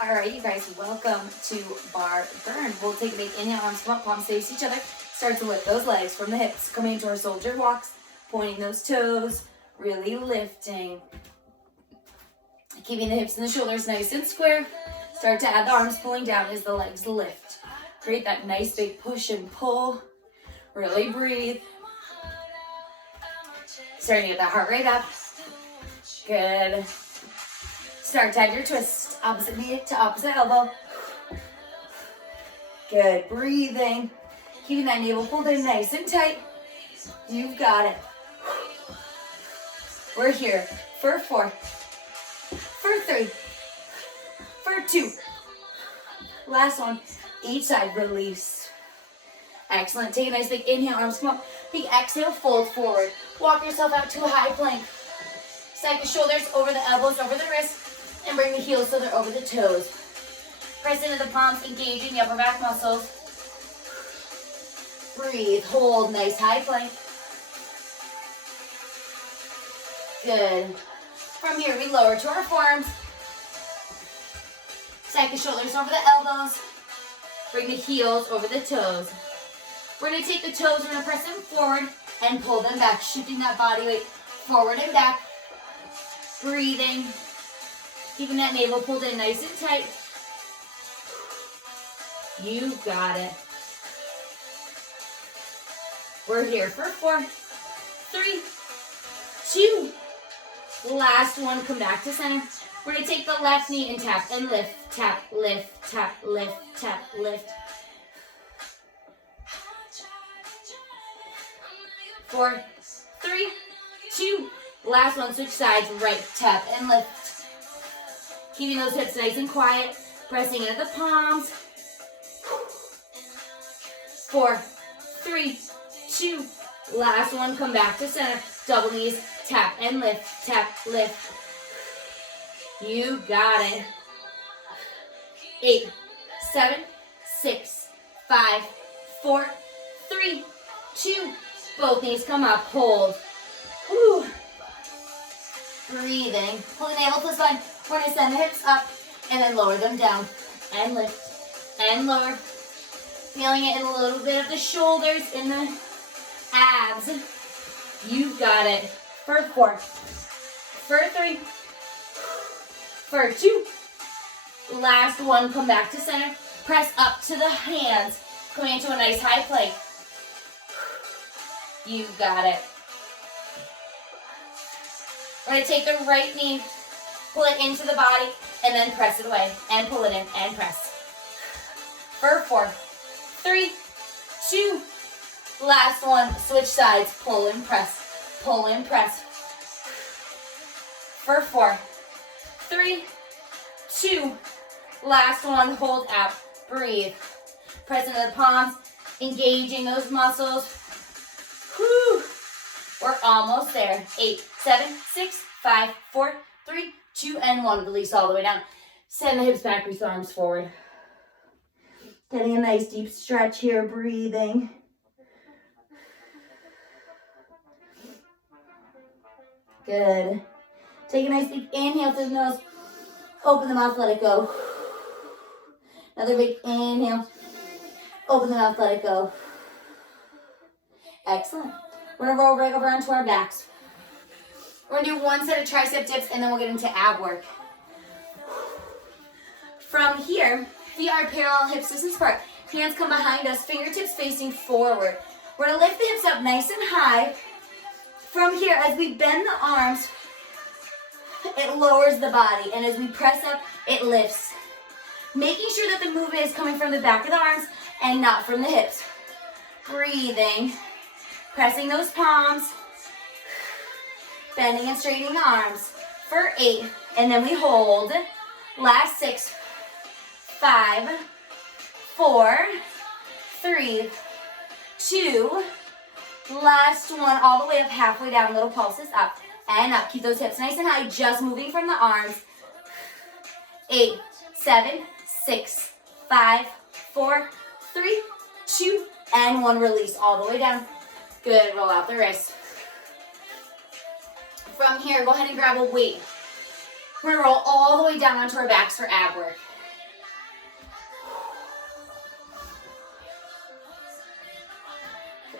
All right, you guys, welcome to Bar Burn. We'll take a big inhale, arms come up, palms face each other. Start to lift those legs from the hips, coming into our soldier walks, pointing those toes, really lifting. Keeping the hips and the shoulders nice and square. Start to add the arms pulling down as the legs lift. Create that nice big push and pull. Really breathe. Starting to get that heart rate up. Good. Start to add your twist. Opposite knee to opposite elbow. Good. Breathing. Keeping that navel pulled in nice and tight. You've got it. We're here for 4, for 3, for 2. Last one. Each side, release. Excellent. Take a nice big inhale, arms come up. Big exhale, fold forward. Walk yourself out to a high plank. Stack the shoulders over the elbows, over the wrists, and bring the heels so they're over the toes. Press into the palms, engaging the upper back muscles. Breathe, hold, nice high plank. Good. From here, we lower to our forearms. Stack the shoulders over the elbows. Bring the heels over the toes. We're going to take the toes, we're going to press them forward and pull them back, shifting that body weight forward and back. Breathing. Keeping that navel pulled in nice and tight. You got it. We're here for 4, 3, 2. Last one, come back to center. We're going to take the left knee and tap and lift, tap, lift, tap, lift, tap, lift. 4, 3, 2. Last one, switch sides, right, tap and lift. Keeping those hips nice and quiet. Pressing into the palms. 4, 3, 2. Last one, come back to center. Double knees, tap and lift, tap, lift. You got it. 8, 7, 6, 5, 4, 3, 2. Both knees come up, hold. Whew. Breathing. Pull the navel to the spine. We're going to send the hips up and then lower them down. And lift. And lower. Feeling it in a little bit of the shoulders, in the abs. You've got it. For 4. For 3. For 2. Last one, come back to center. Press up to the hands. Coming into a nice high plank. You've got it. We're going to take the right knee, pull it into the body, and then press it away. And pull it in, and press. For 4, 3, 2. Last one, switch sides, pull and press. Pull and press. For 4, 3, 2. Last one, hold out, breathe. Press into the palms, engaging those muscles. Whew. We're almost there. 8, 7, 6, 5, 4, 3, 2, and 1. Release all the way down. Send the hips back, reach the arms forward. Getting a nice deep stretch here, breathing. Good. Take a nice big inhale through the nose. Open the mouth, let it go. Another big inhale. Open the mouth, let it go. Excellent. We're going to roll right over onto our backs. We're going to do one set of tricep dips, and then we'll get into ab work. From here, feet are parallel, hips distance apart. Hands come behind us, fingertips facing forward. We're going to lift the hips up nice and high. From here, as we bend the arms, it lowers the body, and as we press up, it lifts. Making sure that the movement is coming from the back of the arms and not from the hips. Breathing. Pressing those palms, bending and straightening the arms for 8, and then we hold. Last 6, 5, 4, 3, 2. Last one, all the way up, halfway down, little pulses up and up. Keep those hips nice and high, just moving from the arms. 8, 7, 6, 5, 4, 3, 2, and 1. Release all the way down. Good, roll out the wrists. From here, go ahead and grab a weight. We're gonna roll all the way down onto our backs for ab work.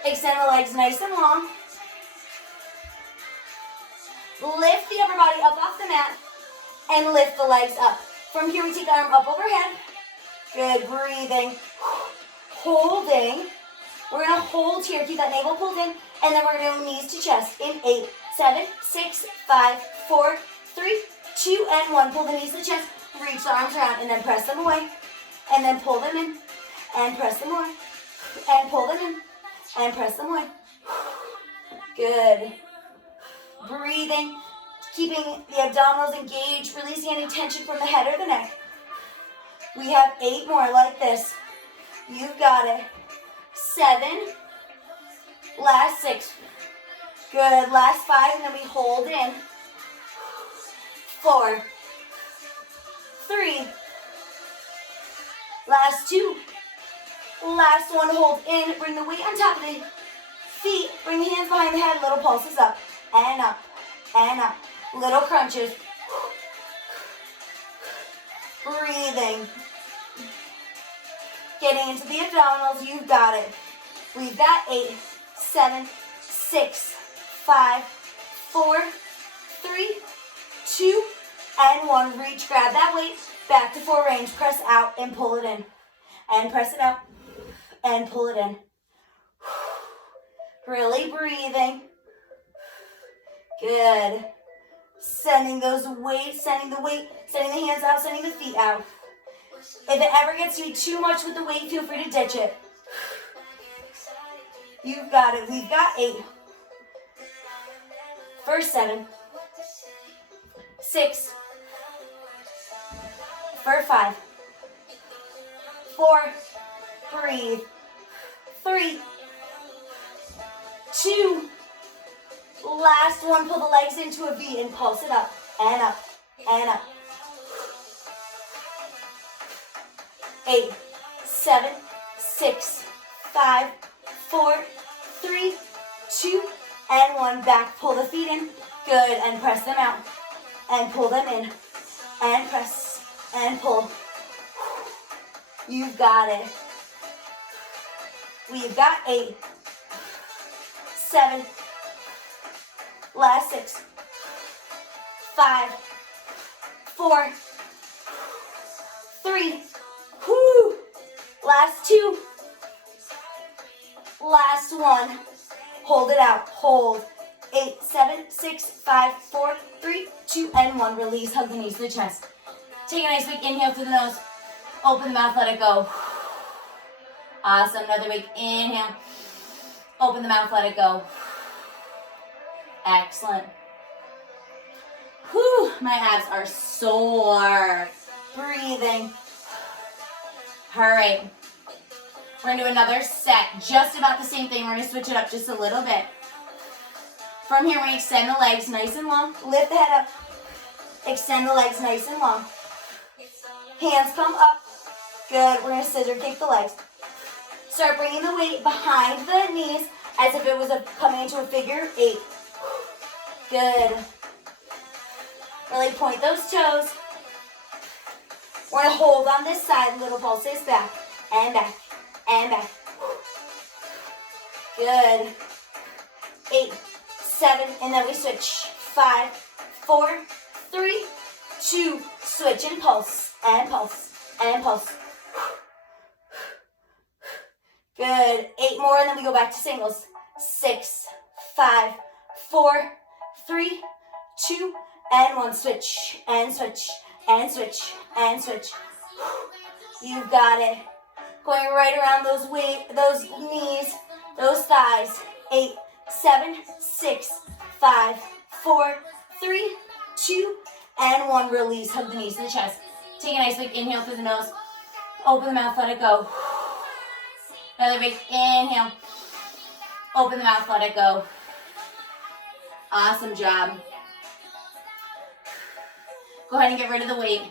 Extend the legs nice and long. Lift the upper body up off the mat and lift the legs up. From here, we take the arm up overhead. Good, breathing. Holding. We're gonna hold here, keep that navel pulled in, and then we're gonna go knees to chest in 8, 7, 6, 5, 4, 3, 2, and 1. Pull the knees to chest, reach the arms around, and then press them away, and then pull them in, and press them away, and pull them in, and press them away. Good. Breathing, keeping the abdominals engaged, releasing any tension from the head or the neck. We have 8 more like this. You've got it. 7, last 6, good, last 5, and then we hold in, 4, 3, last 2, last 1, hold in, bring the weight on top of the feet, bring the hands behind the head, little pulses up, and up, and up, little crunches, breathing. Getting into the abdominals, you've got it. We've got 8, 7, 6, 5, 4, 3, 2, and 1. Reach, grab that weight, back to full range. Press out and pull it in. And press it out and pull it in. Really breathing. Good. Sending those weights, sending the weight, sending the hands out, sending the feet out. If it ever gets to be too much with the weight, feel free to ditch it. You've got it. We've got 8. First 7. 6. For 5. 4. Breathe. 3. 2. Last 1. Pull the legs into a V and pulse it up and up and up. 8, 7, 6, 5, 4, 3, 2, and 1. Back, pull the feet in. Good, and press them out. And pull them in. And press, and pull. You've got it. We've got 8, 7, last 6, 5, 4, 3, whoo, last 2, last 1, hold it out, hold, 8, 7, 6, 5, 4, 3, 2, and 1, release, hug the knees to the chest. Take a nice big inhale through the nose, open the mouth, let it go. Awesome, another big inhale, open the mouth, let it go. Excellent. Whew, my abs are sore. Breathing. All right. We're going to do another set. Just about the same thing. We're going to switch it up just a little bit. From here, we're going to extend the legs nice and long. Lift the head up. Extend the legs nice and long. Hands come up. Good. We're going to scissor kick the legs. Start bringing the weight behind the knees as if it was coming into a figure 8. Good. Really point those toes. We're going to hold on this side. Little pulses back and back and back. Good. 8, 7, and then we switch. 5, 4, 3, 2, switch and pulse, and pulse, and pulse. Good. 8 more, and then we go back to singles. 6, 5, 4, 3, 2, and 1. Switch, and switch, and switch, and switch. You've got it. Going right around those knees, those thighs. 8, 7, 6, 5, 4, 3, 2, and 1. Release. Hug the knees to the chest. Take a nice big inhale through the nose. Open the mouth, let it go. Another big inhale. Open the mouth, let it go. Awesome job. Go ahead and get rid of the weight.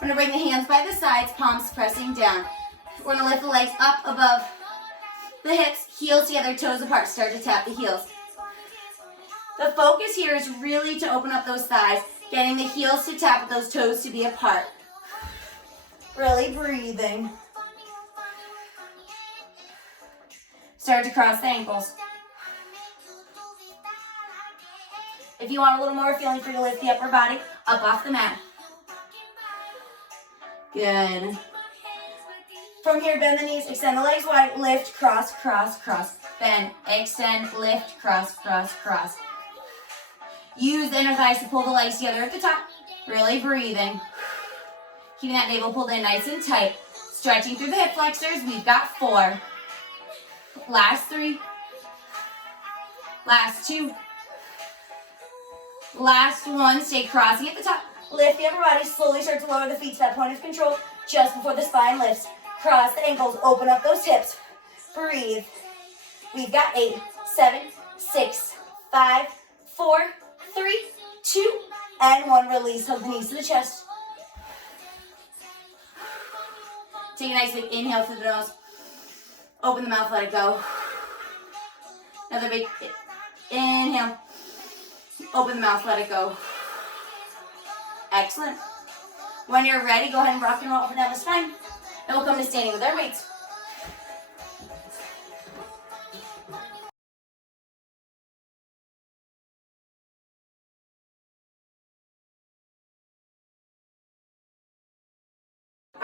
We're going to bring the hands by the sides, palms pressing down. We're going to lift the legs up above the hips, heels together, toes apart. Start to tap the heels. The focus here is really to open up those thighs, getting the heels to tap, those toes to be apart. Really breathing. Start to cross the ankles. If you want a little more, feeling free to lift the upper body up off the mat. Good. From here, bend the knees, extend the legs wide, lift, cross, cross, cross. Bend, extend, lift, cross, cross, cross. Use the inner thighs to pull the legs together at the top. Really breathing. Keeping that navel pulled in nice and tight. Stretching through the hip flexors. We've got 4. Last 3. Last 2. Last 1. Stay crossing at the top. Lift the upper body. Slowly start to lower the feet to that point of control just before the spine lifts. Cross the ankles. Open up those hips. Breathe. We've got 8, 7, 6, 5, 4, 3, 2, and 1. Release. Hug the knees to the chest. Take a nice big inhale through the nose. Open the mouth, let it go. Another big inhale. Open the mouth, let it go. Excellent. When you're ready, go ahead and rock and roll up and down the spine. Then we'll come to standing with our weights.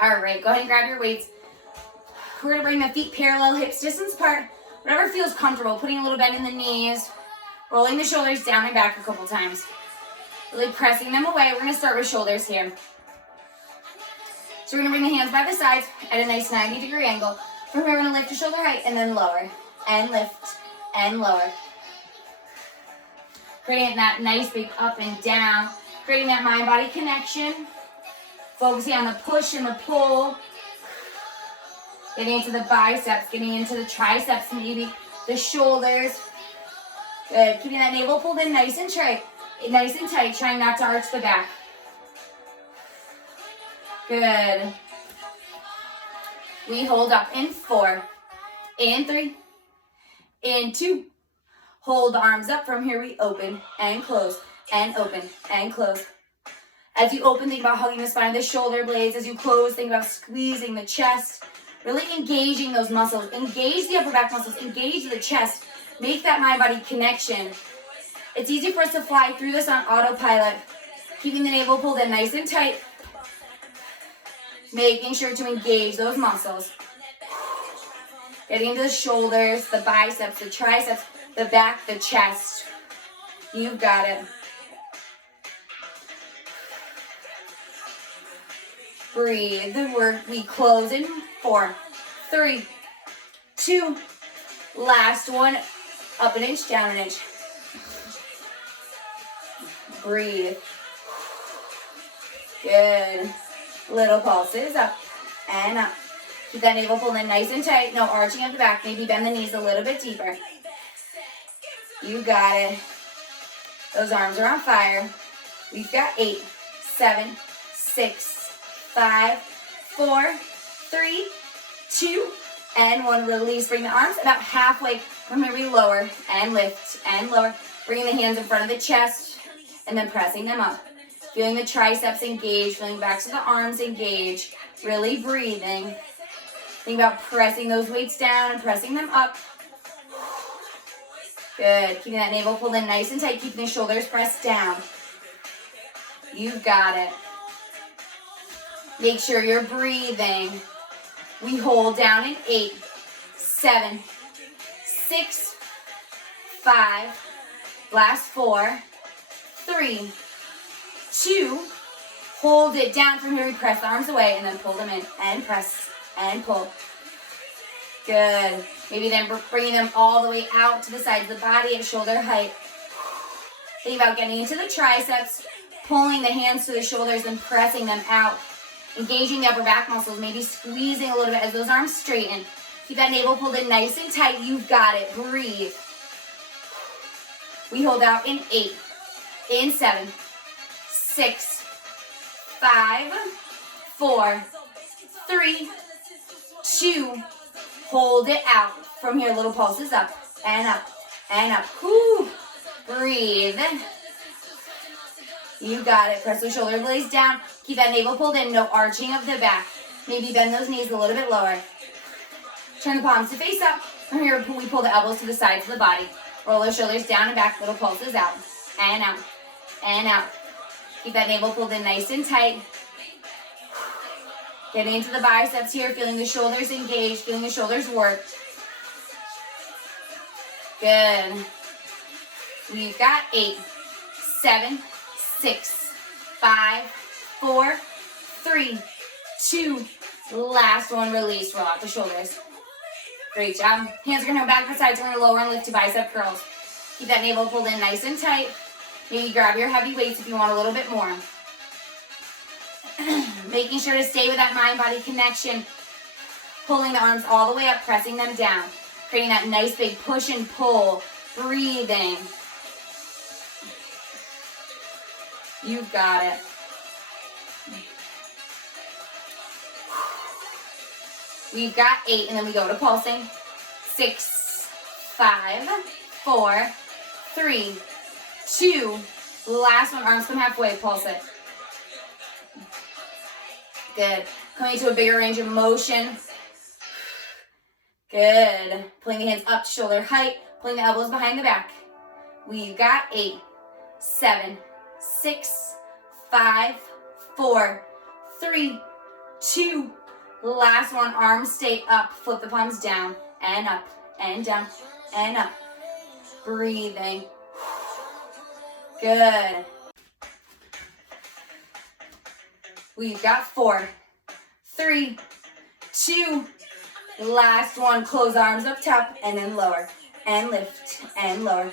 All right, go ahead and grab your weights. We're gonna bring the feet parallel, hips distance apart. Whatever feels comfortable, putting a little bend in the knees, rolling the shoulders down and back a couple times. Really pressing them away. We're gonna start with shoulders here. So we're gonna bring the hands by the sides at a nice 90-degree angle. From here, we're gonna lift the shoulder height and then lower, and lift, and lower. Creating that nice big up and down, creating that mind-body connection. Focusing on the push and the pull. Getting into the biceps, getting into the triceps, maybe the shoulders. Good. Keeping that navel pulled in nice and tight. Nice and tight, trying not to arch the back. Good. We hold up in 4, in 3, in 2. Hold the arms up. From here we open and close, and open and close. As you open, think about hugging the spine, the shoulder blades. As you close, think about squeezing the chest. Really engaging those muscles. Engage the upper back muscles. Engage the chest. Make that mind-body connection. It's easy for us to fly through this on autopilot. Keeping the navel pulled in nice and tight. Making sure to engage those muscles. Getting into the shoulders, the biceps, the triceps, the back, the chest. You've got it. Breathe. We close in 4, 3, 2. Last one. Up an inch, down an inch. Breathe. Good. Little pulses up and up. Keep that navel pulled in nice and tight. No arching of the back. Maybe bend the knees a little bit deeper. You got it. Those arms are on fire. We've got 8, 7, 6, 5, 4, 3, 2, and 1. Release. Bring the arms about halfway. From here we lower and lift and lower. Bringing the hands in front of the chest and then pressing them up. Feeling the triceps engage. Feeling back to the arms engage. Really breathing. Think about pressing those weights down and pressing them up. Good. Keeping that navel pulled in nice and tight. Keeping the shoulders pressed down. You've got it. Make sure you're breathing. We hold down in 8, 7, 6, 5, last 4, 3, 2, hold it down. From here we press the arms away and then pull them in and press and pull. Good. Maybe then bringing them all the way out to the sides of the body at shoulder height. Think about getting into the triceps, pulling the hands to the shoulders and pressing them out. Engaging the upper back muscles, maybe squeezing a little bit as those arms straighten. Keep that navel pulled in nice and tight. You've got it. Breathe. We hold out in 8, in 7, 6, 5, 4, 3, 2. Hold it out. From here, little pulses up and up and up. Whew. Breathe. You got it. Press those shoulder blades down. Keep that navel pulled in. No arching of the back. Maybe bend those knees a little bit lower. Turn the palms to face up. From here, we pull the elbows to the sides of the body. Roll those shoulders down and back, little pulses out. And out. And out. Keep that navel pulled in nice and tight. Getting into the biceps here, feeling the shoulders engaged, feeling the shoulders work. Good. We've got 8, 7, 6, 5, 4, 3, 2. Last one, release. Roll out the shoulders. Great job. Hands are going to go back to the sides. We're going to lower and lift to bicep curls. Keep that navel pulled in nice and tight. Maybe grab your heavy weights if you want a little bit more. Making sure to stay with that mind-body connection. Pulling the arms all the way up, pressing them down. Creating that nice big push and pull. Breathing. You've got it. We've got 8, and then we go to pulsing. 6, 5, 4, 3, 2. Last one, arms come halfway, pulse it. Good. Coming to a bigger range of motion. Good. Pulling the hands up to shoulder height, pulling the elbows behind the back. We've got 8, 7, 6, 5, 4, 3, 2. Last one, arms stay up, flip the palms down, and up, and down, and up. Breathing. Good. We've got 4, 3, 2. Last one, close arms up top, and then lower, and lift, and lower.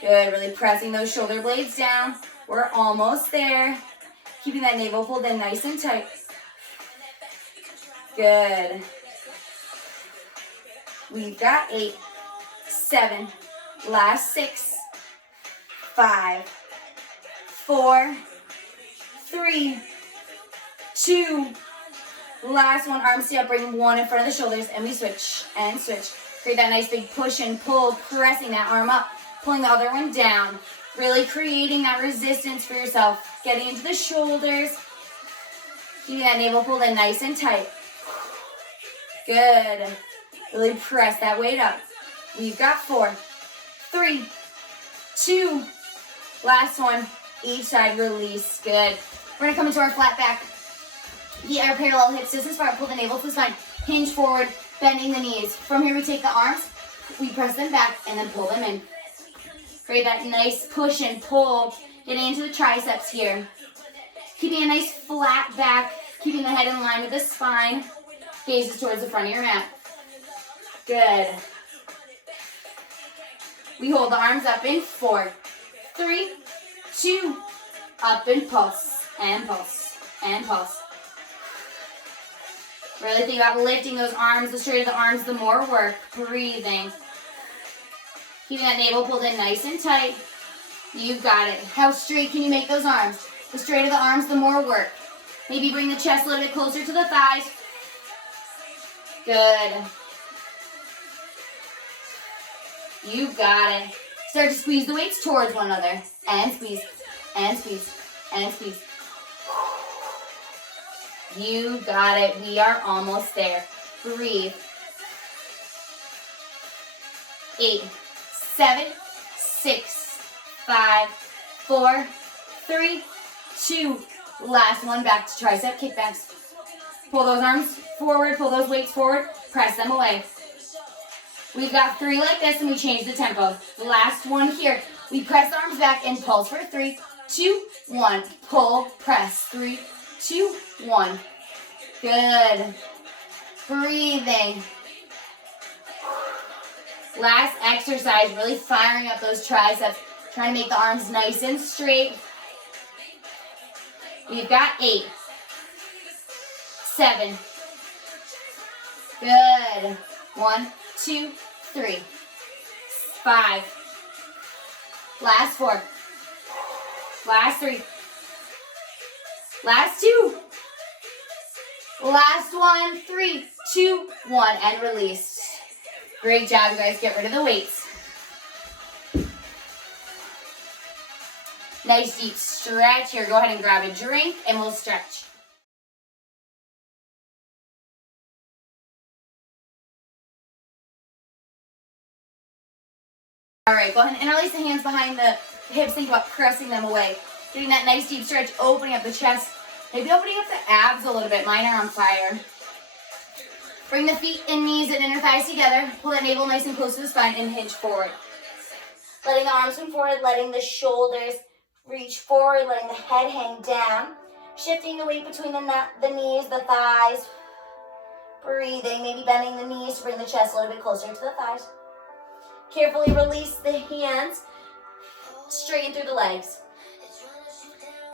Good, really pressing those shoulder blades down. We're almost there. Keeping that navel pulled in nice and tight. Good. We've got 8, 7, last 6, 5, 4, 3, 2. Last one, arms stay up, bring one in front of the shoulders, and we switch and switch. Create that nice big push and pull, pressing that arm up, pulling the other one down. Really creating that resistance for yourself. Getting into the shoulders. Keeping that navel pulled in nice and tight. Good. Really press that weight up. We've got 4, 3, 2. Last one. Each side, release. Good. We're going to come into our flat back. Get our parallel hips distance apart. Pull the navel to the spine. Hinge forward, bending the knees. From here, we take the arms. We press them back and then pull them in. Create that nice push and pull. Getting into the triceps here. Keeping a nice flat back. Keeping the head in line with the spine. Gazes towards the front of your mat. Good. We hold the arms up in 4, 3, 2. Up and pulse. And pulse. And pulse. Really think about lifting those arms. The straighter the arms, the more work. Breathing. Keeping that navel pulled in nice and tight. You've got it. How straight can you make those arms? The straighter the arms, the more work. Maybe bring the chest a little bit closer to the thighs. Good. You've got it. Start to squeeze the weights towards one another. And squeeze. And squeeze. And squeeze. You got it. We are almost there. Breathe. 8, 7, 6, 5, 4, 3, 2. Last one, back to tricep kickbacks. Pull those arms forward, pull those weights forward, press them away. We've got 3 like this and we change the tempo. The last one here. We press the arms back and pulse for 3, 2, 1. Pull, press. 3, 2, 1. Good. Breathing. Last exercise, really firing up those triceps. Trying to make the arms nice and straight. We've got 8, 7. Good. 1, 2, 3. 5. Last 4. Last 3. Last 2. Last 1. 3, 2, 1. And release. Great job, you guys. Get rid of the weights. Nice deep stretch here. Go ahead and grab a drink and we'll stretch. All right, go ahead and interlace the hands behind the hips. Think about pressing them away. Getting that nice deep stretch, opening up the chest. Maybe opening up the abs a little bit. Mine are on fire. Bring the feet and knees and inner thighs together. Pull that navel nice and close to the spine and hinge forward. Letting the arms come forward, letting the shoulders reach forward, letting the head hang down. Shifting the weight between the knees, the thighs. Breathing, maybe bending the knees to bring the chest a little bit closer to the thighs. Carefully release the hands. Straighten through the legs.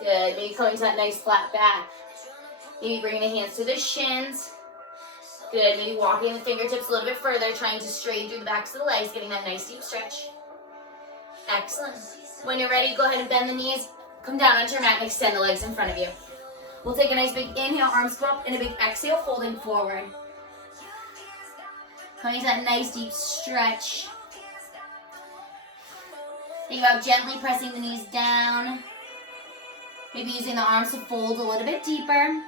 Good, maybe coming to that nice flat back. Maybe bringing the hands to the shins. Good, maybe walking the fingertips a little bit further, trying to straighten through the backs of the legs, getting that nice deep stretch. Excellent. When you're ready, go ahead and bend the knees. Come down onto your mat and extend the legs in front of you. We'll take a nice big inhale, arms come up, and a big exhale, folding forward. Coming to that nice deep stretch. Think about gently pressing the knees down. Maybe using the arms to fold a little bit deeper.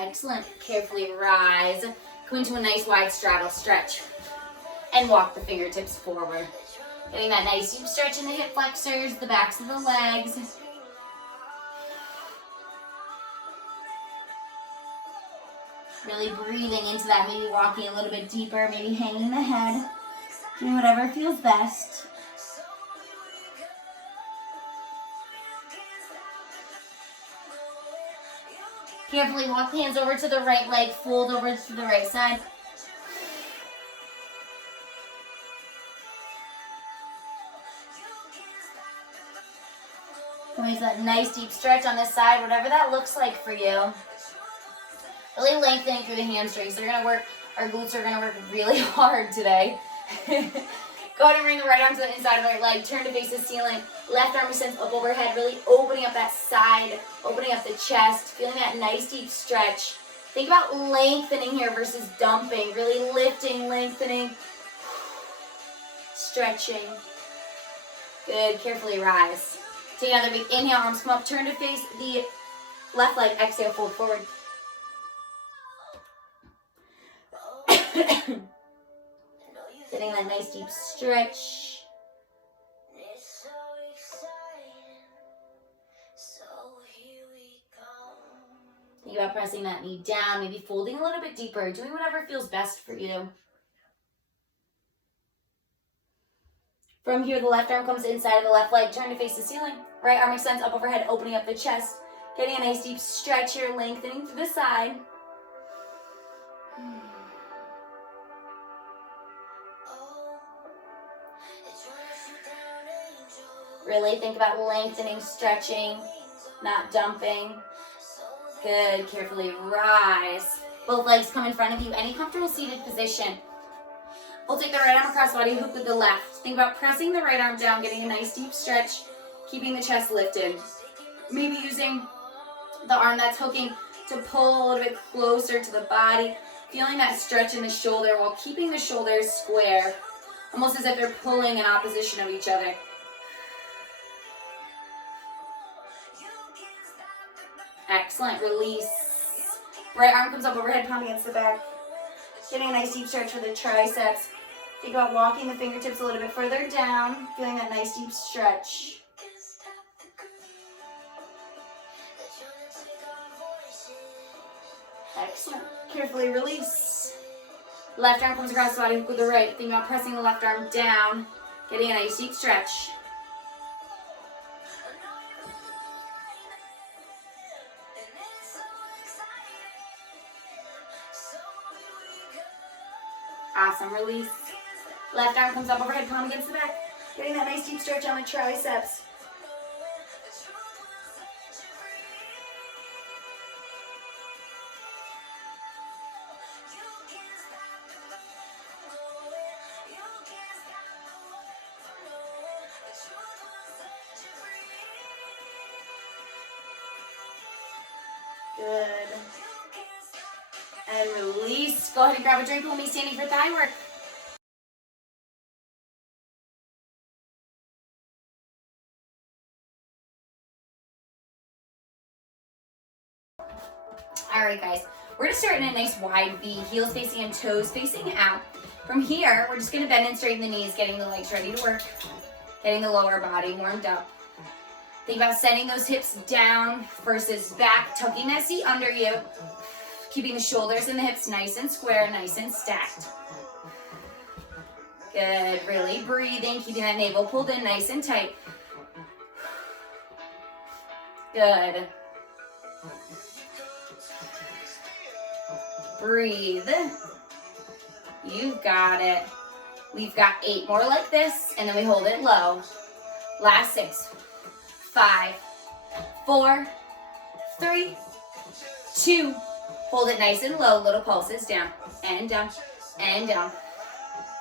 Excellent. Carefully rise. Come into a nice wide straddle stretch. And walk the fingertips forward. Getting that nice deep stretch in the hip flexors, the backs of the legs. Really breathing into that, maybe walking a little bit deeper, maybe hanging the head. Doing whatever feels best. Carefully walk the hands over to the right leg, fold over to the right side. Coming to that nice deep stretch on this side, whatever that looks like for you. Really lengthening through the hamstrings. They're gonna work, our glutes are gonna work really hard today. Go ahead and bring the right arm to the inside of the right leg. Turn to face the ceiling. Left arm extends up overhead, really opening up that side, opening up the chest, feeling that nice deep stretch. Think about lengthening here versus dumping. Really lifting, lengthening, stretching. Good, carefully rise. Take another big inhale, arms come up, turn to face the left leg, exhale, fold forward. Getting that nice deep stretch. Think about pressing that knee down, maybe folding a little bit deeper, doing whatever feels best for you. From here, the left arm comes inside of the left leg, turn to face the ceiling. Right arm extends up overhead, opening up the chest. Getting a nice deep stretch here, lengthening to the side. Really think about lengthening, stretching, not dumping. Good, carefully rise. Both legs come in front of you, any comfortable seated position. We'll take the right arm across the body, hook with the left. Think about pressing the right arm down, getting a nice deep stretch, keeping the chest lifted. Maybe using the arm that's hooking to pull a little bit closer to the body, feeling that stretch in the shoulder while keeping the shoulders square, almost as if they're pulling in opposition of each other. Excellent, release. Right arm comes up overhead, palm against the back. Getting a nice deep stretch for the triceps. Think about walking the fingertips a little bit further down, feeling that nice deep stretch. Excellent. Carefully release. Left arm comes across the body, hook with the right. Think about pressing the left arm down, getting a nice deep stretch. Awesome, release. Left arm comes up overhead, palm against the back. Getting that nice deep stretch on the triceps. Good. And release. Go ahead and grab a drink. We'll be standing for thigh work. right, guys. We're gonna start in a nice wide V, heels facing in, toes facing out. From here, we're just gonna bend and straighten the knees, getting the legs ready to work, getting the lower body warmed up. Think about sending those hips down versus back, tucking that seat under you, keeping the shoulders and the hips nice and square, nice and stacked. Good, really breathing, keeping that navel pulled in nice and tight. Good. Breathe. You've got it. We've got 8 more like this, and then we hold it low. Last 6, 5, 4, 3, 2. Hold it nice and low, little pulses down, and down, and down.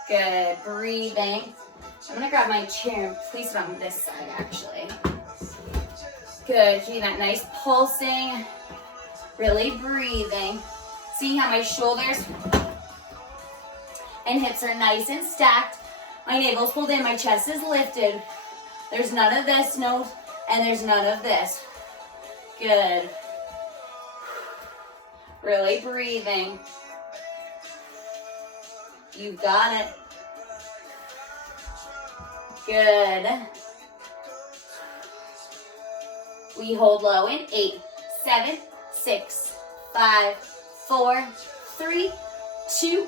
Good, breathing. I'm gonna grab my chair and place it on this side, actually. Good, keeping that nice pulsing, really breathing. See how my shoulders and hips are nice and stacked. My navel's pulled in, my chest is lifted. There's none of this, no, and there's none of this. Good. Really breathing. You got it. Good. We hold low in 8, 7, 6, 5, 4, 3, 2,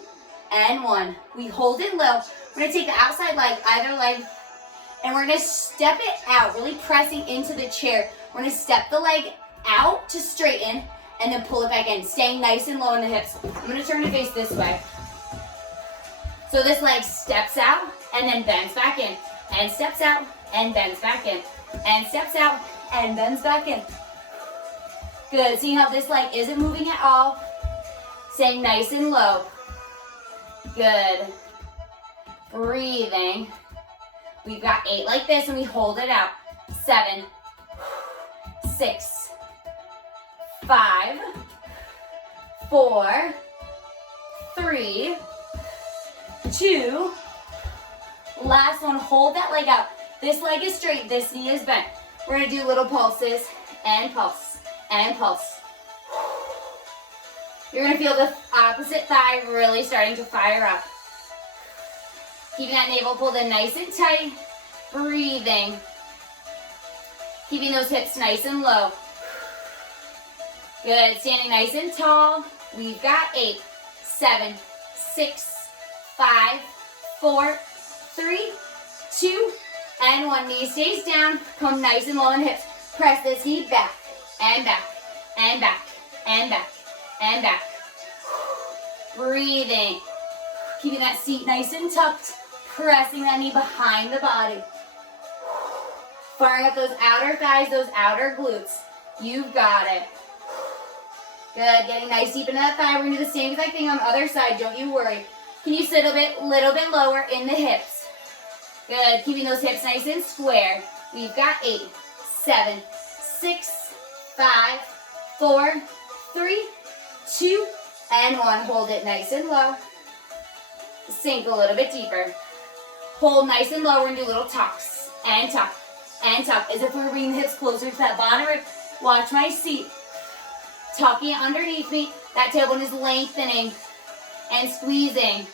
and 1. We hold it low. We're gonna take the outside leg, either leg, and we're gonna step it out, really pressing into the chair. We're gonna step the leg out to straighten, and then pull it back in, staying nice and low in the hips. I'm gonna turn to face this way. So this leg steps out, and then bends back in, and steps out, and bends back in, and steps out, and bends back in. Good, seeing how this leg isn't moving at all, staying nice and low. Good. Breathing. We've got 8 like this, and we hold it out. 7, 6, 5, 4, 3, 2. Last one, hold that leg out. This leg is straight, this knee is bent. We're gonna do little pulses, and pulse, and pulse. You're gonna feel the opposite thigh really starting to fire up. Keeping that navel pulled in nice and tight. Breathing. Keeping those hips nice and low. Good, standing nice and tall. We've got 8, 7, 6, 5, 4, 3, 2, and 1. Knee stays down. Come nice and low in hips. Press this knee back, and back, and back, and back, and back. Breathing. Keeping that seat nice and tucked. Pressing that knee behind the body. Firing up those outer thighs, those outer glutes. You've got it. Good, getting nice deep into that thigh. We're gonna do the same exact thing on the other side, don't you worry. Can you sit a little bit lower in the hips? Good, keeping those hips nice and square. We've got 8, 7, 6, 5, 4, 3, 2, and 1. Hold it nice and low. Sink a little bit deeper. Hold nice and low. We're gonna do little tucks, and tuck, and tuck, as if we were bringing the hips closer to that bottom rib. Watch my seat. Tucking it underneath me. That tailbone is lengthening and squeezing.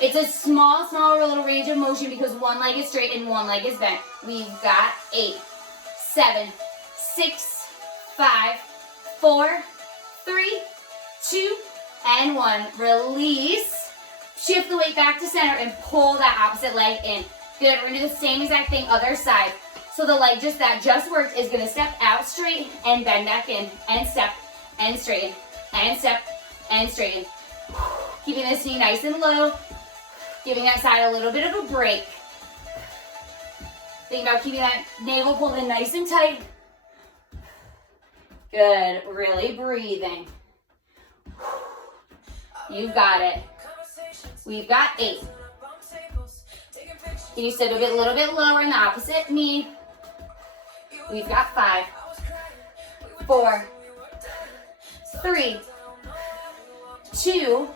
It's a small little range of motion because one leg is straight and one leg is bent. We've got 8, 7, 6, 5, 4, 3, 2, and 1. Release. Shift the weight back to center and pull that opposite leg in. Good, we're gonna do the same exact thing other side. So the leg that just worked is gonna step out straight and bend back in, and step, and straighten, and step, and straighten. Keeping this knee nice and low, giving that side a little bit of a break. Think about keeping that navel pulled in nice and tight. Good, really breathing. You've got it. We've got 8. Can you sit a little bit lower in the opposite knee? We've got 5, 4, 3, 2.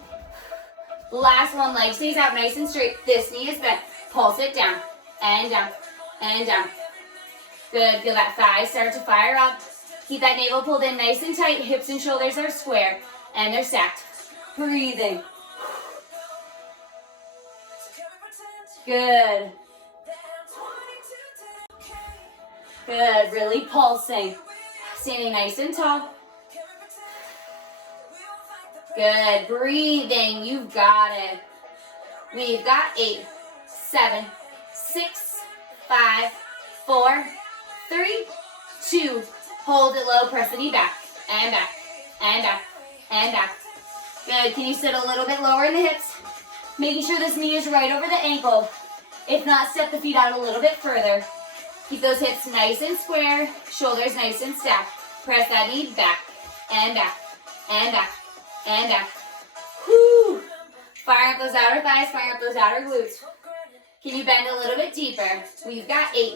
Last one, leg stays out nice and straight. This knee is bent. Pulse it down, and down, and down. Good, feel that thigh start to fire up. Keep that navel pulled in nice and tight. Hips and shoulders are square and they're stacked. Breathing. Good. Good, really pulsing. Standing nice and tall. Good, breathing, you've got it. We've got 8, 7, 6, 5, 4, 3, 2. Hold it low, press the knee back, and back, and back, and back. Good, can you sit a little bit lower in the hips? Making sure this knee is right over the ankle. If not, step the feet out a little bit further. Keep those hips nice and square, shoulders nice and stacked. Press that knee back, and back, and back, and back. Whoo! Fire up those outer thighs, fire up those outer glutes. Can you bend a little bit deeper? We've got 8,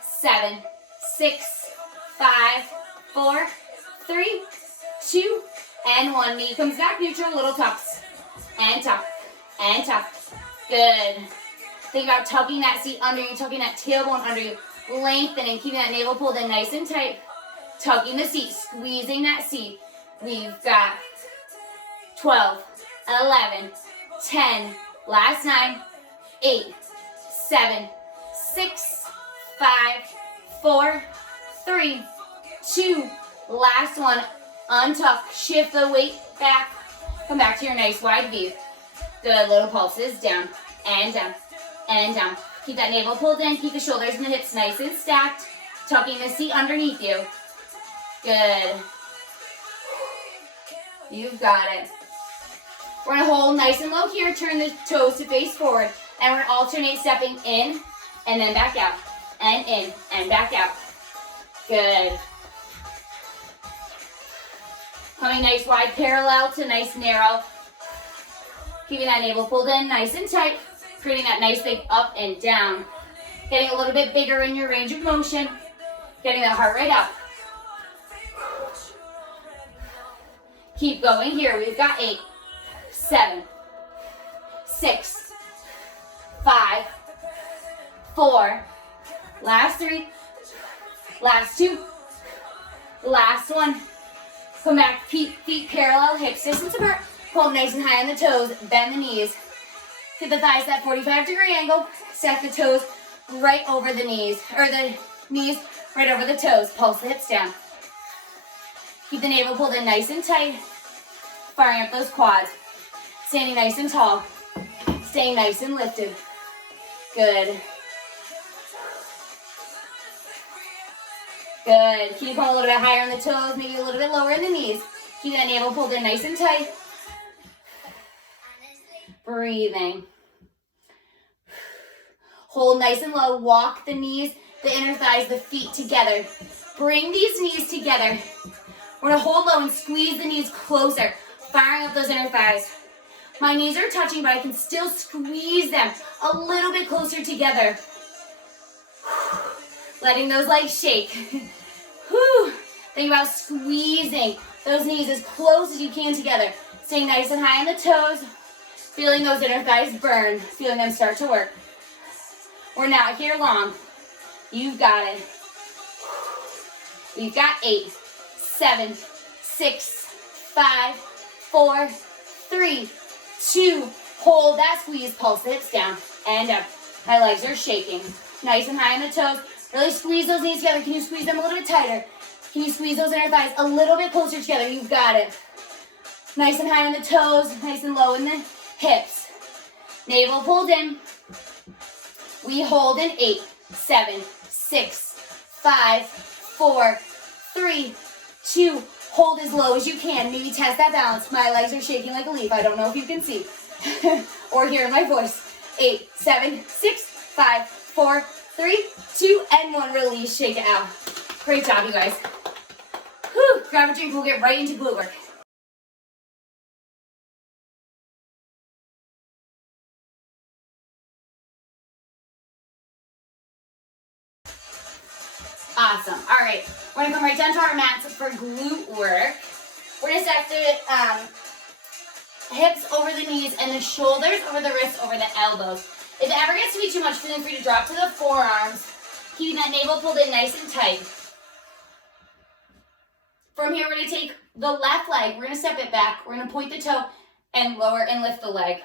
7, 6, 5, 4, 3, 2, and 1. Knee comes back neutral, little tucks. And tuck, and tuck. Good. Think about tucking that seat under you, tucking that tailbone under you. Lengthening, keeping that navel pulled in nice and tight. Tucking the seat, squeezing that seat. We've got 12, 11, 10, last 9, 8, 7, 6, 5, 4, 3, 2, last one. Untuck, shift the weight back. Come back to your nice wide V. Good, little pulses, down, and down, and down. Keep that navel pulled in, keep the shoulders and the hips nice and stacked. Tucking the seat underneath you. Good. You've got it. We're gonna hold nice and low here, turn the toes to face forward, and we're gonna alternate stepping in, and then back out, and in, and back out. Good. Coming nice wide parallel to nice narrow. Keeping that navel pulled in nice and tight, creating that nice big up and down. Getting a little bit bigger in your range of motion. Getting that heart rate up. Keep going here. We've got 8, 7, 6, 5, 4, last 3, last 2, last 1. Come back, feet parallel, hips distance apart. Pull nice and high on the toes, bend the knees. Get the thighs at 45-degree angle. Stack the toes right over the knees, or the knees right over the toes. Pulse the hips down. Keep the navel pulled in nice and tight. Firing up those quads. Standing nice and tall. Staying nice and lifted. Good. Good. Keep going a little bit higher on the toes, maybe a little bit lower in the knees. Keep that navel pulled in nice and tight. Breathing. Hold nice and low. Walk the knees, the inner thighs, the feet together. Bring these knees together. We're gonna hold low and squeeze the knees closer, firing up those inner thighs. My knees are touching, but I can still squeeze them a little bit closer together. Letting those legs shake. Whew. Think about squeezing those knees as close as you can together. Staying nice and high on the toes. Feeling those inner thighs burn. Feeling them start to work. We're not here long. You've got it. We've got 8, 7, 6, 5, 4, 3, 2. Hold that squeeze. Pulse the hips down and up. My legs are shaking. Nice and high on the toes. Really squeeze those knees together. Can you squeeze them a little bit tighter? Can you squeeze those inner thighs a little bit closer together? You've got it. Nice and high on the toes. Nice and low in the hips. Navel pulled in. We hold in 8, 7, 6, 5, 4, 3, 2. Hold as low as you can. Maybe test that balance. My legs are shaking like a leaf. I don't know if you can see or hear my voice. 8, 7, 6, 5, 4, 3, 2, and 1. Release. Shake it out. Great job, you guys. Whew. Grab a drink. We'll get right into glute work. Awesome. All right. We're going to come right down to our mats for glute work. We're going to stack the hips over the knees and the shoulders over the wrists over the elbows. If it ever gets to be too much, feel free to drop to the forearms. Keeping that navel pulled in nice and tight. From here, we're gonna take the left leg, we're gonna step it back, we're gonna point the toe and lower and lift the leg.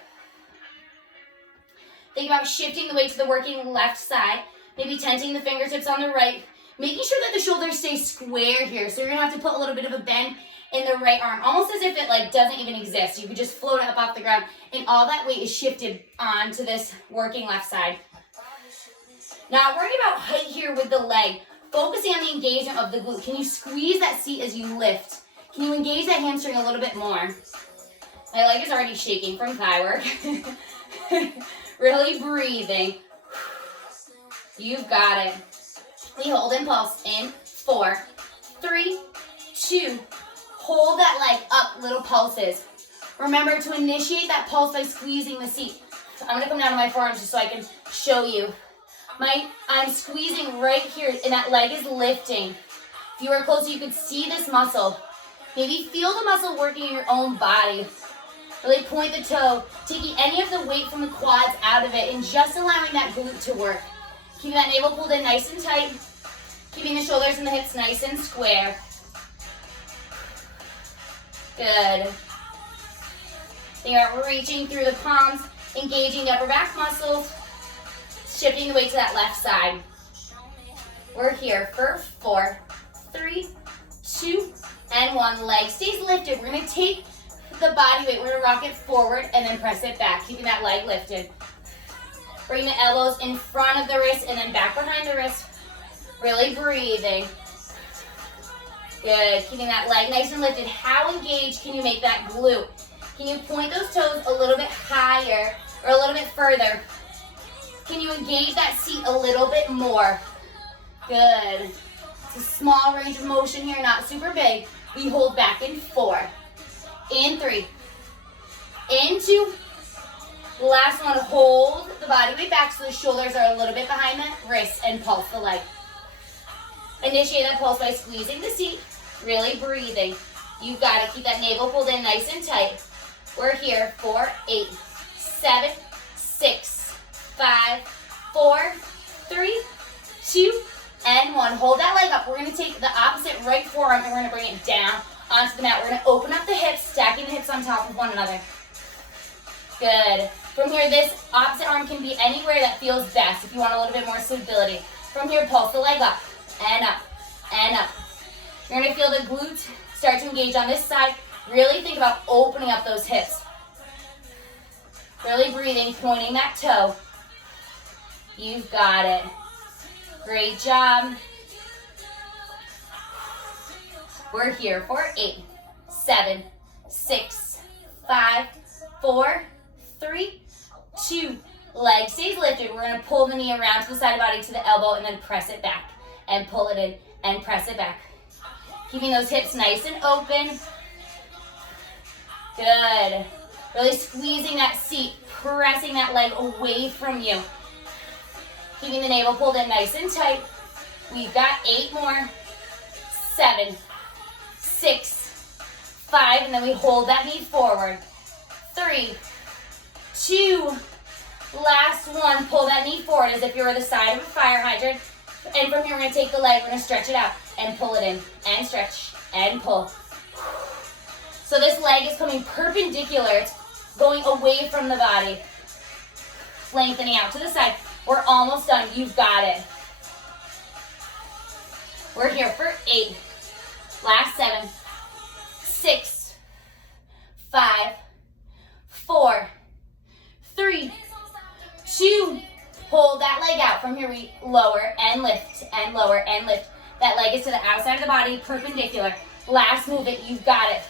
Think about shifting the weight to the working left side, maybe tenting the fingertips on the right, making sure that the shoulders stay square here. So you're gonna have to put a little bit of a bend in the right arm, almost as if it like doesn't even exist. You could just float it up off the ground and all that weight is shifted onto this working left side. Not worrying about height here with the leg, focusing on the engagement of the glute. Can you squeeze that seat as you lift? Can you engage that hamstring a little bit more? My leg is already shaking from thigh work. Really breathing. You've got it. We hold and pulse in 4, 3, 2. Hold that leg up, little pulses. Remember to initiate that pulse by squeezing the seat. I'm gonna come down to my forearms just so I can show you. I'm squeezing right here and that leg is lifting. If you were closer, you could see this muscle. Maybe feel the muscle working in your own body. Really point the toe, taking any of the weight from the quads out of it and just allowing that glute to work. Keeping that navel pulled in nice and tight. Keeping the shoulders and the hips nice and square. Good. Think about reaching through the palms, engaging the upper back muscles, shifting the weight to that left side. We're here for 4, 3, 2, and 1. Leg stays lifted. We're gonna take the body weight, we're gonna rock it forward and then press it back, keeping that leg lifted. Bring the elbows in front of the wrist and then back behind the wrist. Really breathing. Good, keeping that leg nice and lifted. How engaged can you make that glute? Can you point those toes a little bit higher or a little bit further? Can you engage that seat a little bit more? Good. It's a small range of motion here, not super big. We hold back in 4. In 3, in 2, last one, hold the body weight back so the shoulders are a little bit behind the wrists and pulse the leg. Initiate that pulse by squeezing the seat, really breathing. You've got to keep that navel pulled in nice and tight. We're here for 8, 7, 6, 5, 4, 3, 2, and 1. Hold that leg up. We're going to take the opposite right forearm and we're going to bring it down onto the mat. We're going to open up the hips, stacking the hips on top of one another. Good. From here, this opposite arm can be anywhere that feels best if you want a little bit more stability. From here, pulse the leg up and up and up. You're going to feel the glutes start to engage on this side. Really think about opening up those hips. Really breathing, pointing that toe. You've got it. Great job. We're here for 8, 7, 6, 5, 4, 3, 2. Leg stays lifted. We're going to pull the knee around to the side of the body to the elbow and then press it back and pull it in and press it back. Keeping those hips nice and open. Good. Really squeezing that seat, pressing that leg away from you. Keeping the navel pulled in nice and tight. We've got 8 more. 7, 6, 5, and then we hold that knee forward. 3, 2, last one. Pull that knee forward as if you were the side of a fire hydrant. And from here, we're going to take the leg, we're going to stretch it out and pull it in and stretch and pull. So this leg is coming perpendicular. It's going away from the body. Lengthening out to the side. We're almost done. You've got it. We're here for 8. Last 7, 6, 5, 4, 3, 2. Hold that leg out. From here, we lower and lift and lower and lift. That leg is to the outside of the body, perpendicular. Last movement. You've got it.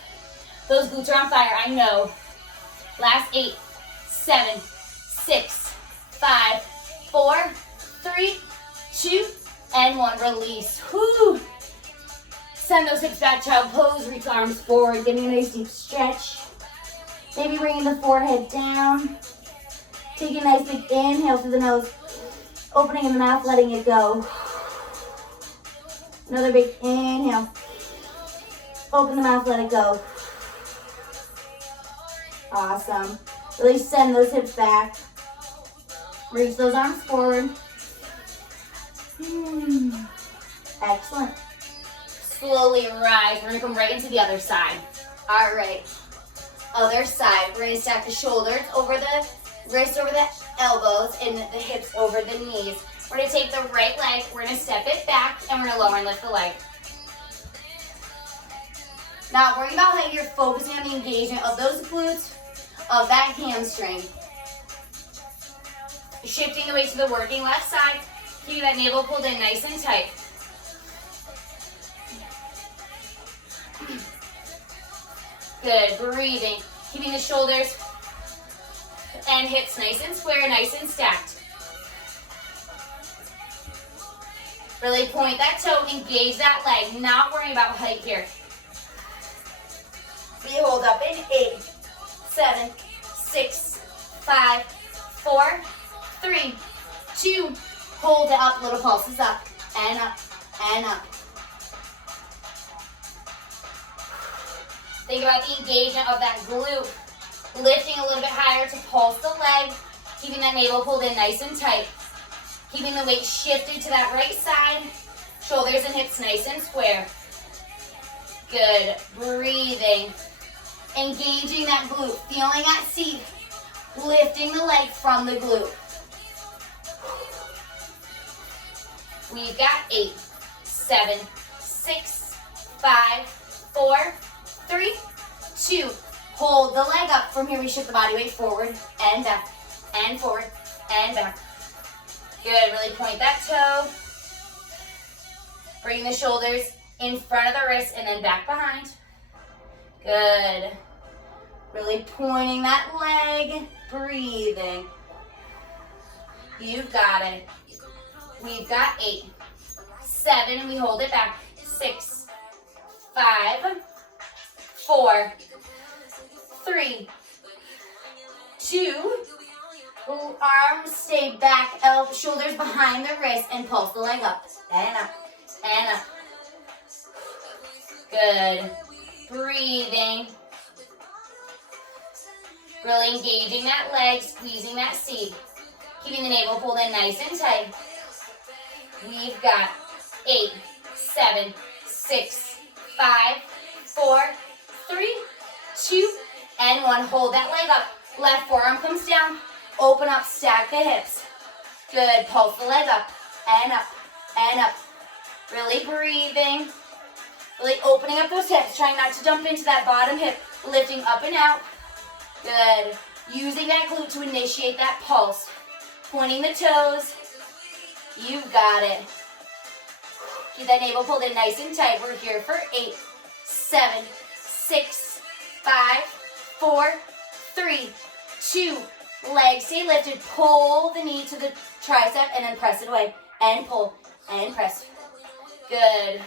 Those glutes are on fire, I know. Last 8, 7, 6, 5, 4, 3, 2, and 1. Release. Whoo! Send those hips back, child pose. Reach arms forward. Getting a nice deep stretch. Maybe bringing the forehead down. Taking a nice big inhale through the nose. Opening in the mouth, letting it go. Another big inhale. Open the mouth, let it go. Awesome. Really send those hips back. Reach those arms forward. Excellent. slowly rise. We're gonna come right into the other side. All right, other side. We're gonna stack the shoulders over the wrists over the elbows and the hips over the knees. We're gonna take the right leg, we're gonna step it back, and we're gonna lower and lift the leg. Not worrying about how you're focusing on the engagement of those glutes, of that hamstring. Shifting the weight to the working left side, keeping that navel pulled in nice and tight. Good, breathing. Keeping the shoulders and hips nice and square, nice and stacked. Really point that toe, engage that leg, not worrying about height here. We hold up in 8, 7, 6, 5, 4, 3, 2, hold it up, little pulses up, and up, and up. Think about the engagement of that glute. Lifting a little bit higher to pulse the leg, keeping that navel pulled in nice and tight. Keeping the weight shifted to that right side, shoulders and hips nice and square. Good, breathing. Engaging that glute, feeling that seat, lifting the leg from the glute. We've got 8, 7, 6, 5, 4, 3, 2. Hold the leg up. From here, we shift the body weight forward and back, and forward and back. Good, really point that toe. Bring the shoulders in front of the wrist and then back behind. Good. Really pointing that leg, breathing. You've got it. We've got 8, 7, and we hold it back. 6, 5, 4, 3, 2, arms stay back, shoulders behind the wrist, and pulse the leg up, and up, and up. Good. Breathing. Really engaging that leg, squeezing that seat. Keeping the navel pulled in nice and tight. We've got 8, 7, 6, 5, 4, 3, 2, and 1. Hold that leg up. Left forearm comes down. Open up, stack the hips. Good, pulse the leg up, and up, and up. Really breathing. Really opening up those hips, trying not to dump into that bottom hip. Lifting up and out. Good. Using that glute to initiate that pulse. Pointing the toes. You've got it. Keep that navel pulled in nice and tight. We're here for 8, 7, 6, 5, 4, 3, 2. Legs stay lifted. Pull the knee to the tricep and then press it away. And pull and press. Good.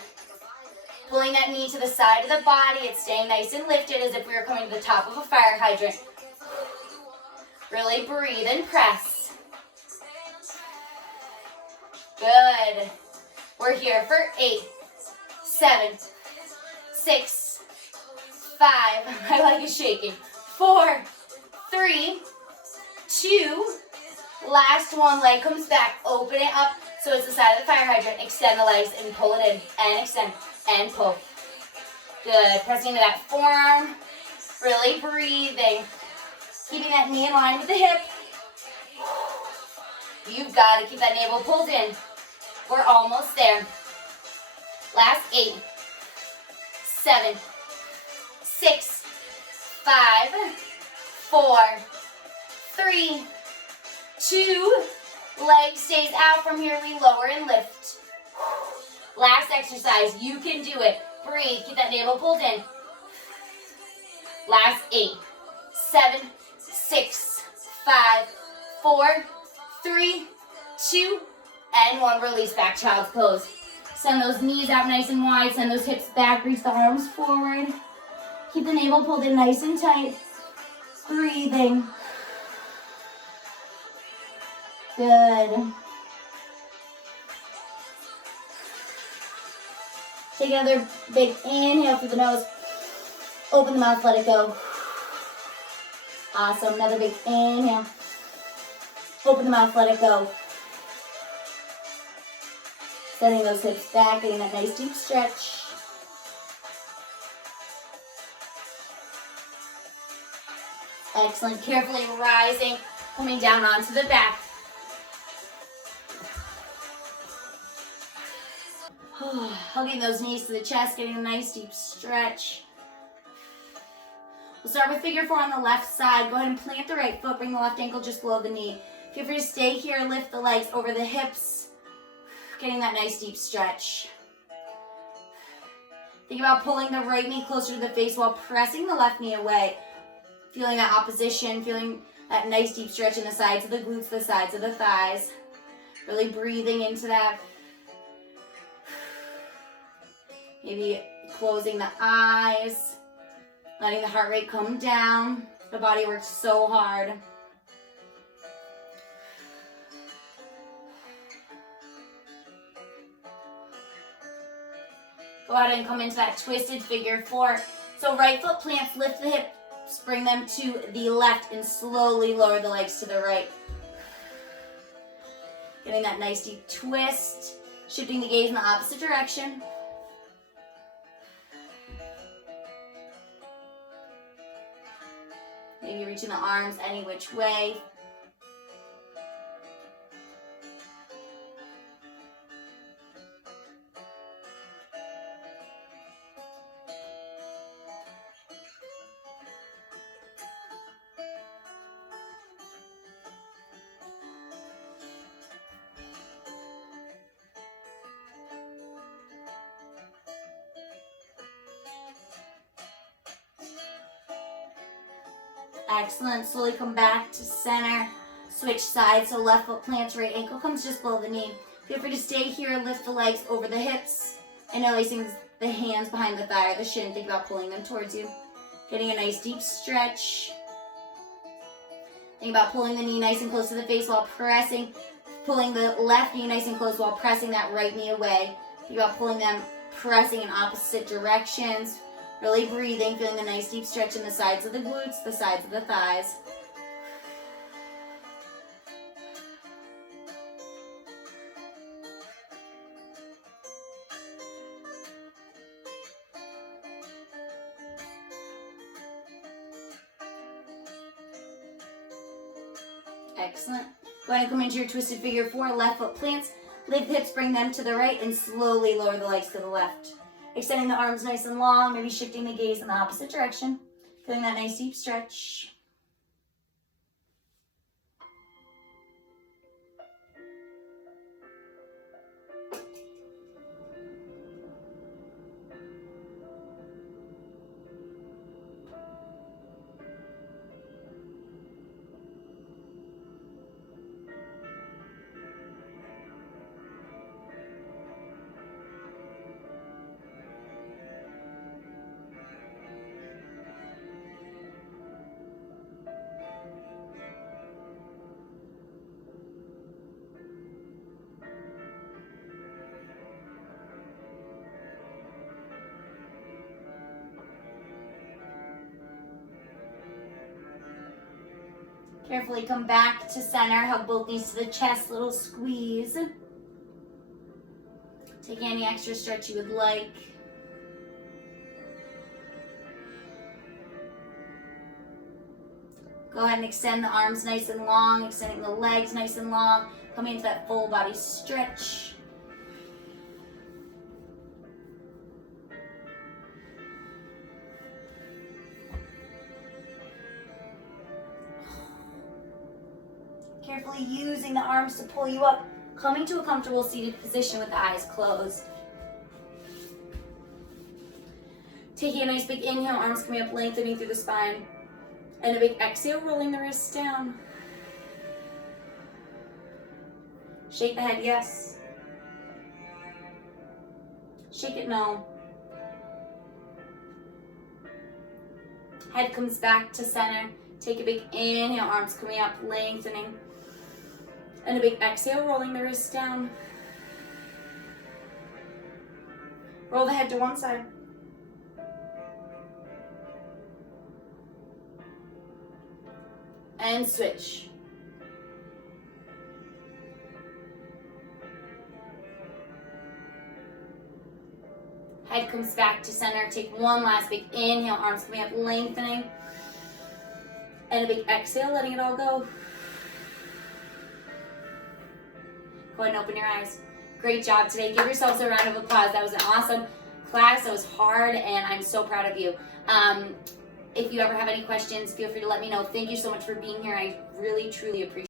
Pulling that knee to the side of the body. It's staying nice and lifted as if we were coming to the top of a fire hydrant. Really breathe and press. Good. We're here for 8, 7, 6, 5. My leg is shaking. 4, 3, 2. Last one. Leg comes back. Open it up so it's the side of the fire hydrant. Extend the legs and pull it in. And extend. And pull. Good. Pressing into that forearm. Really breathing. Keeping that knee in line with the hip. You've got to keep that navel pulled in. We're almost there. Last 8, 7, 6, 5, 4, 3, 2. Leg stays out. From here, we lower and lift. Last exercise. You can do it. Breathe. Keep that navel pulled in. Last 8, 7, 6, 5, 4, 3, 2, and 1. Release back, child's pose. Send those knees out nice and wide. Send those hips back. Reach the arms forward. Keep the navel pulled in nice and tight. Breathing. Good. Take another big inhale through the nose. Open the mouth, let it go. Awesome. Another big inhale. Open the mouth, let it go. Sending those hips back, getting that nice deep stretch. Excellent. Carefully rising, coming down onto the back. Hugging those knees to the chest, getting a nice deep stretch. We'll start with figure 4 on the left side. Go ahead and plant the right foot, bring the left ankle just below the knee. Feel free to stay here, lift the legs over the hips, getting that nice deep stretch. Think about pulling the right knee closer to the face while pressing the left knee away. Feeling that opposition, feeling that nice deep stretch in the sides of the glutes, the sides of the thighs. Really breathing into that. Maybe closing the eyes, letting the heart rate come down. The body works so hard. Go ahead and come into that twisted figure 4. So right foot plants, lift the hips, bring them to the left, and slowly lower the legs to the right. Getting that nice deep twist, shifting the gaze in the opposite direction. Maybe reaching the arms any which way. Excellent. Slowly come back to center. Switch sides. So left foot plants, right ankle comes just below the knee. Feel free to stay here. Lift the legs over the hips. And placing the hands behind the thigh or the shin. Think about pulling them towards you. Getting a nice deep stretch. Think about pulling the knee nice and close to the face while pressing. Pulling the left knee nice and close while pressing that right knee away. Think about pulling them, pressing in opposite directions. Really breathing, feeling the nice deep stretch in the sides of the glutes, the sides of the thighs. Excellent. Go ahead and come into your twisted figure 4, left foot plants. Lift the hips, bring them to the right, and slowly lower the legs to the left. Extending the arms nice and long, maybe shifting the gaze in the opposite direction. Feeling that nice deep stretch. Carefully come back to center, hug both knees to the chest, little squeeze. Take any extra stretch you would like. Go ahead and extend the arms nice and long, extending the legs nice and long, coming into that full body stretch. Carefully using the arms to pull you up, coming to a comfortable seated position with the eyes closed. Taking a nice big inhale, arms coming up, lengthening through the spine. And a big exhale, rolling the wrists down. Shake the head, yes. Shake it, no. Head comes back to center. Take a big inhale, arms coming up, lengthening. And a big exhale, rolling the wrists down. Roll the head to one side. And switch. Head comes back to center. Take one last big inhale, arms coming up, lengthening. And a big exhale, letting it all go. Go ahead and open your eyes. Great job today. Give yourselves a round of applause. That was an awesome class. That was hard, and I'm so proud of you. If you ever have any questions, feel free to let me know. Thank you so much for being here. I really, truly appreciate it.